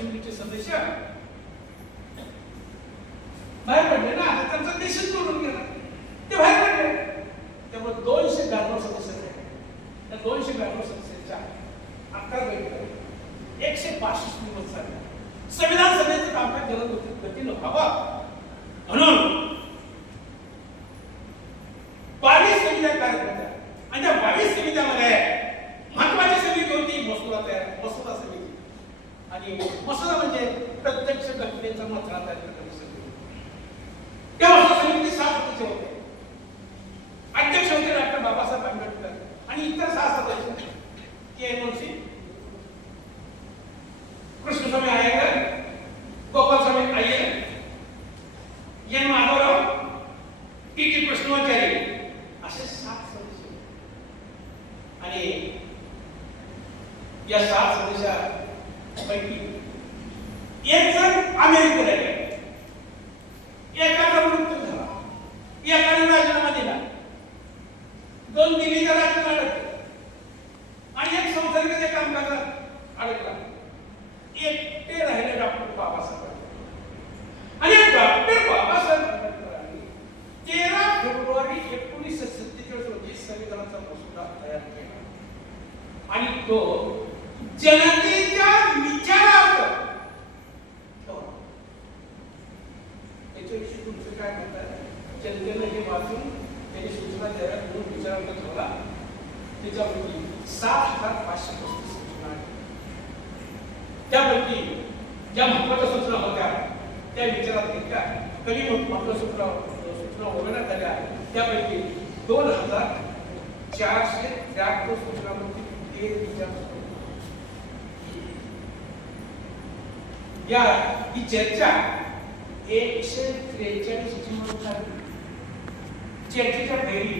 असेंब्लीचे सदस्य बाहेर पडले ना, आता त्यांचा देशच सोडून गेला, ते बाहेर पडले. त्यामुळे 292 सदस्य आहेत. त्या 292 सदस्यांच्या 11 बैठका 165 दिवस झाले. संविधान सभेचं कामकाज जलद गतीनं व्हावं म्हणून 22 समित्या कार्यरत होत्या. आणि त्या 22 समित्यामध्ये महत्वाची समिती होती मसुदा समिती. आणि मसुदा म्हणजे प्रत्यक्ष घटनेचा मसुदा तयार करणारी समिती. त्या मसुदा समितीचे 7 सदस्य होते. अध्यक्ष होते डॉक्टर बाबासाहेब आंबेडकर आणि इतर 6 सदस्य K Munshi, Krishnaswami Ayyar, Gopalaswami Ayyar, N Madhavrao, T T Krishnacharya असे 7 सदस्य. आणि या 7 सदस्यापैकी एक जण अमेरिकेला गेला, एकाचा मृत्यू झाला, एकाने राजीनामा दिला, 2 दिल्लीचा राजीनामा अडकले आणि एक संसर्गाच्या कामकाजात अडकला. एकटे राहिले डॉक्टर बाबासाहेब. आणि डॉक्टर बाबासाहेब आंबेडकरांनी 13 फेब्रुवारी 1947 रोजी संविधानाचा मसुदा तयार केला आणि तो जनतेच्या विचारावर त्याच्याविषयी तुमचं काय म्हणतात? जनतेने हे वाचून त्यांनी सूचना द्याव्यात म्हणून विचारांचा ठेवला. त्याच्यापैकी 7,535 सूचना आहेत. त्यापैकी ज्या महत्वाच्या सूचना होत्या त्या विचारात घेतल्या. कधी महत्वाच्या सूचना वगळण्यात आल्या. त्यापैकी 2,473 सूचनांपैकी 13 विचार. या ही चर्चा 143 ची झाली. चर्चेच्या वेळी